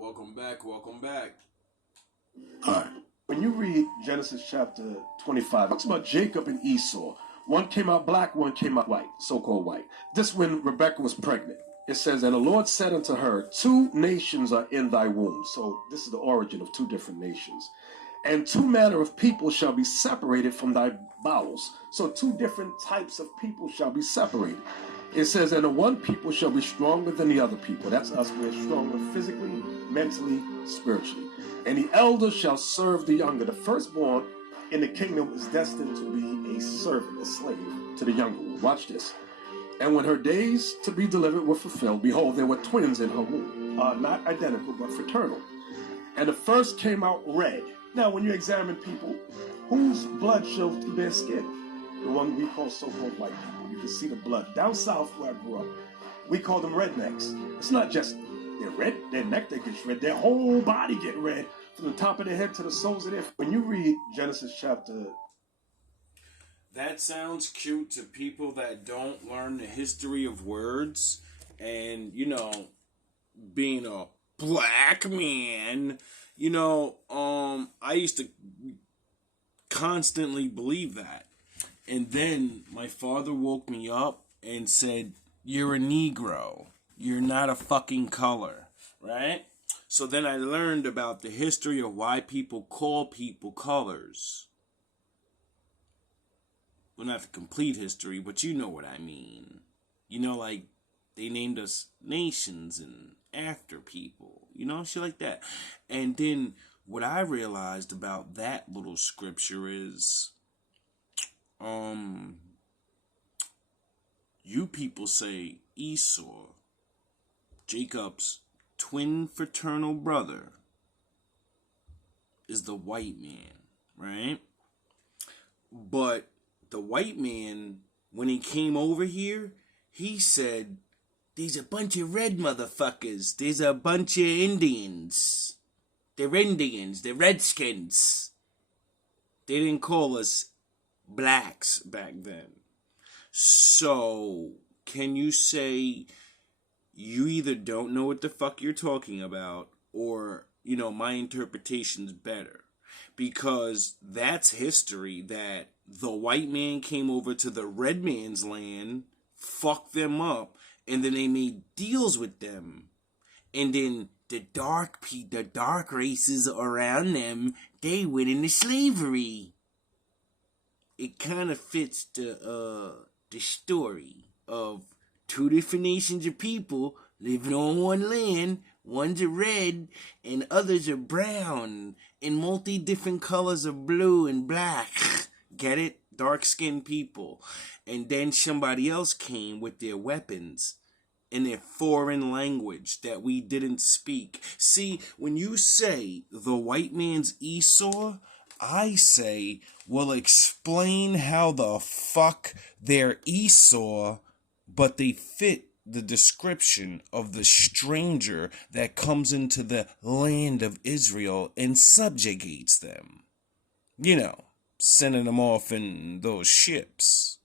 Welcome back, welcome back. All right. When you read Genesis chapter 25, it talks about Jacob and Esau. One came out black, one came out white, so-called white. This when Rebekah was pregnant. It says, and the Lord said unto her, 2 nations are in thy womb. So this is the origin of 2 different nations. And 2 manner of people shall be separated from thy bowels. So 2 different types of people shall be separated. It says, and the one people shall be stronger than the other people. That's us. We're stronger physically, mentally, spiritually. And the elder shall serve the younger. The firstborn in the kingdom is destined to be a servant, a slave to the younger one. Watch this. And when her days to be delivered were fulfilled, behold, there were twins in her womb. Not identical, but fraternal. And the first came out red. Now, when you examine people, whose blood shows through their skin? The one we call so-called white people. You can see the blood. Down south where I grew up, we call them rednecks. It's not just they're red, their neck that gets red, their whole body get red from the top of their head to the soles of their feet. When you read Genesis chapter... That sounds cute to people that don't learn the history of words. And, being a black man, I used to constantly believe that. And then my father woke me up and said, you're a Negro. You're not a fucking color, right? So then I learned about the history of why people call people colors. Well, not the complete history, but you know what I mean. Like they named us nations and after people, shit like that. And then what I realized about that little scripture is, you people say Esau, Jacob's twin fraternal brother, is the white man, right? But the white man, when he came over here, he said, there's a bunch of red motherfuckers. There's a bunch of Indians. They're Indians. They're Redskins. They didn't call us blacks back then. So, can you say you either don't know what the fuck you're talking about, or, my interpretation's better? Because that's history, that the white man came over to the red man's land, fucked them up, and then they made deals with them. And then the dark races around them, they went into slavery. It kind of fits the story of 2 different nations of people living on one land. One's a red and others are brown and multi different colors of blue and black. Get it? Dark-skinned people. And then somebody else came with their weapons in their foreign language that we didn't speak. See, when you say the white man's Esau, I say, well, explain how the fuck they're Esau, but they fit the description of the stranger that comes into the land of Israel and subjugates them. Sending them off in those ships.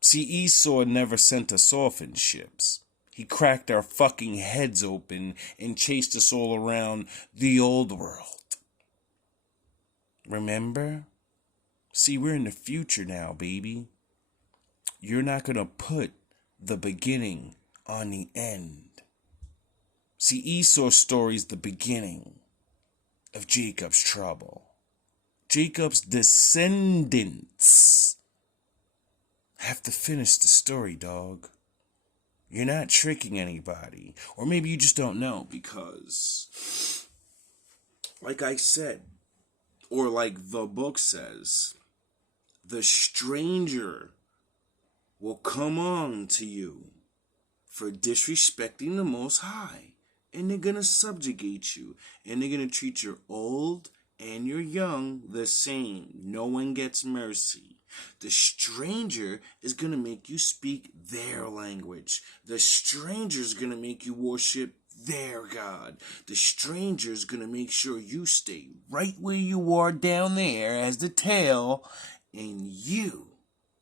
See, Esau never sent us off in ships. He cracked our fucking heads open and chased us all around the old world. Remember? See, we're in the future now, baby. You're not gonna put the beginning on the end. See, Esau's story's the beginning of Jacob's trouble. Jacob's descendants have to finish the story, dog. You're not tricking anybody. Or maybe you just don't know, because, like I said, or like the book says, the stranger will come on to you for disrespecting the Most High. And they're going to subjugate you. And they're going to treat your old and your young the same. No one gets mercy. The stranger is going to make you speak their language. The stranger is going to make you worship their God. The stranger is going to make sure you stay right where you are down there as the tail, and you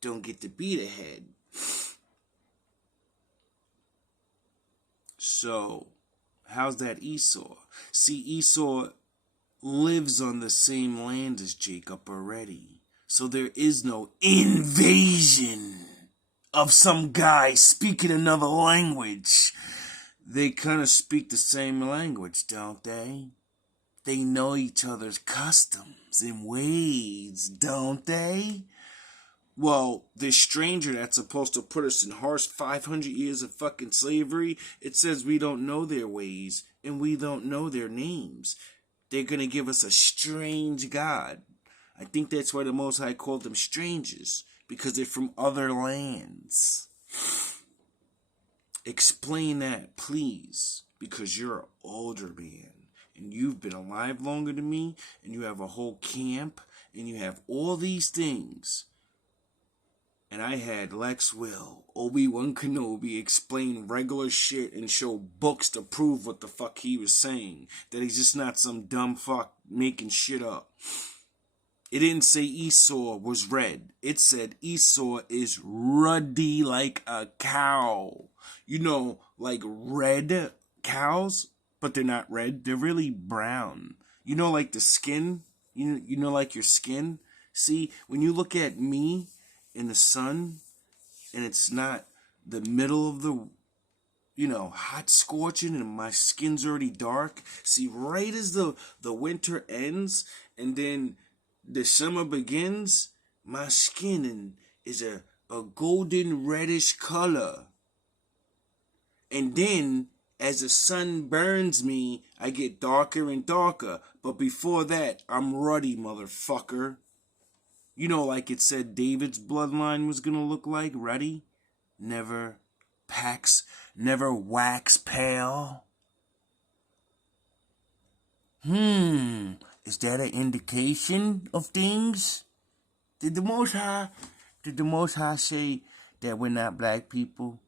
don't get to be the head. So, How's that Esau? See, Esau lives on the same land as Jacob already. So there is no invasion of some guy speaking another language. They kind of speak the same language, don't they? They know each other's customs and ways, don't they? Well, this stranger that's supposed to put us in harsh 500 years of fucking slavery, it says we don't know their ways and we don't know their names. They're going to give us a strange God. I think that's why the Most High called them strangers, because they're from other lands. Explain that, please, because you're an older man, and you've been alive longer than me, and you have a whole camp, and you have all these things. And I had Lex Will, Obi-Wan Kenobi explain regular shit and show books to prove what the fuck he was saying. That he's just not some dumb fuck making shit up. It didn't say Esau was red. It said Esau is ruddy like a cow. You know, like red cows, but they're not red. They're really brown. You know, like the skin? You know, like your skin? See, when you look at me in the sun, and it's not the middle of the, hot scorching, and my skin's already dark. See, right as the winter ends, and then the summer begins, my skin is a golden reddish color. And then, as the sun burns me, I get darker and darker. But before that, I'm ruddy, motherfucker. You know, like it said David's bloodline was gonna look like, ruddy? Never wax pale. Is that an indication of things? Did the Most High say that we're not black people?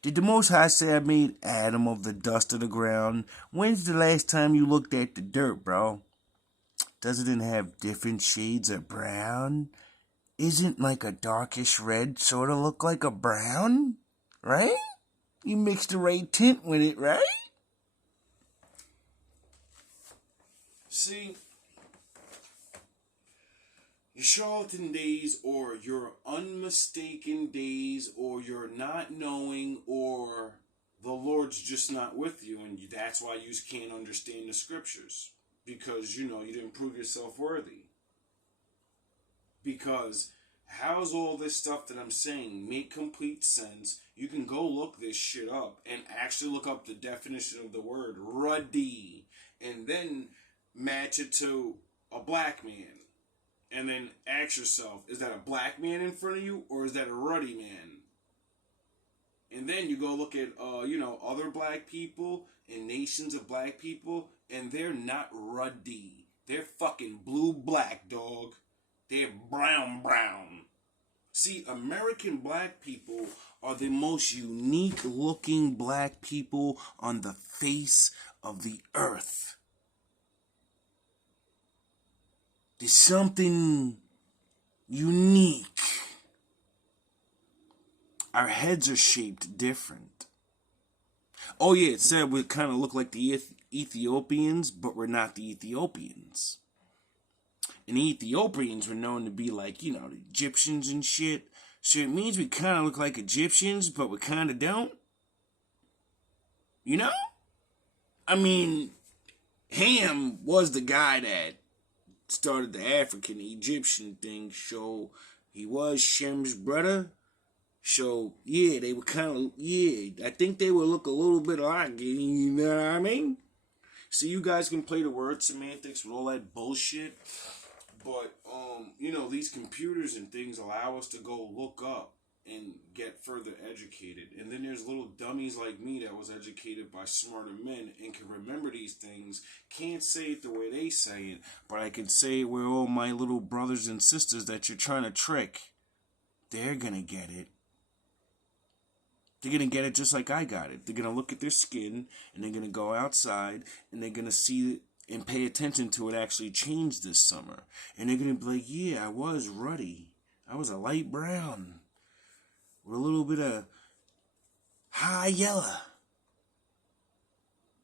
Did the Most High say I made Adam of the dust of the ground? When's the last time you looked at the dirt, bro? Doesn't it have different shades of brown? Isn't like a darkish red sort of look like a brown? Right? You mix the right tint with it, right? See, your charlatan days, or your unmistaken days, or your not knowing, or the Lord's just not with you, and that's why you can't understand the scriptures. Because, you didn't prove yourself worthy. Because how's all this stuff that I'm saying make complete sense? You can go look this shit up and actually look up the definition of the word ruddy, and then match it to a black man. And then ask yourself, is that a black man in front of you, or is that a ruddy man? And then you go look at, other black people and nations of black people, and they're not ruddy. They're fucking blue-black, dog. They're brown. See, American black people are the most unique-looking black people on the face of the earth. There's something unique. Our heads are shaped different. Oh yeah, it said we kind of look like the Ethiopians, but we're not the Ethiopians. And the Ethiopians were known to be like, the Egyptians and shit. So it means we kind of look like Egyptians, but we kind of don't. I mean, Ham was the guy that started the African-Egyptian thing, so he was Shem's brother. So, yeah, they were kind of, I think they would look a little bit alike, you know what I mean? So you guys can play the word semantics with all that bullshit, but, these computers and things allow us to go look up and get further educated. And then there's little dummies like me that was educated by smarter men and can remember these things. Can't say it the way they say it, but I can say it with all my little brothers and sisters that you're trying to trick. They're gonna get it. They're going to get it just like I got it. They're going to look at their skin, and they're going to go outside, and they're going to see and pay attention to it actually change this summer. And they're going to be like, yeah, I was ruddy. I was a light brown with a little bit of high yellow.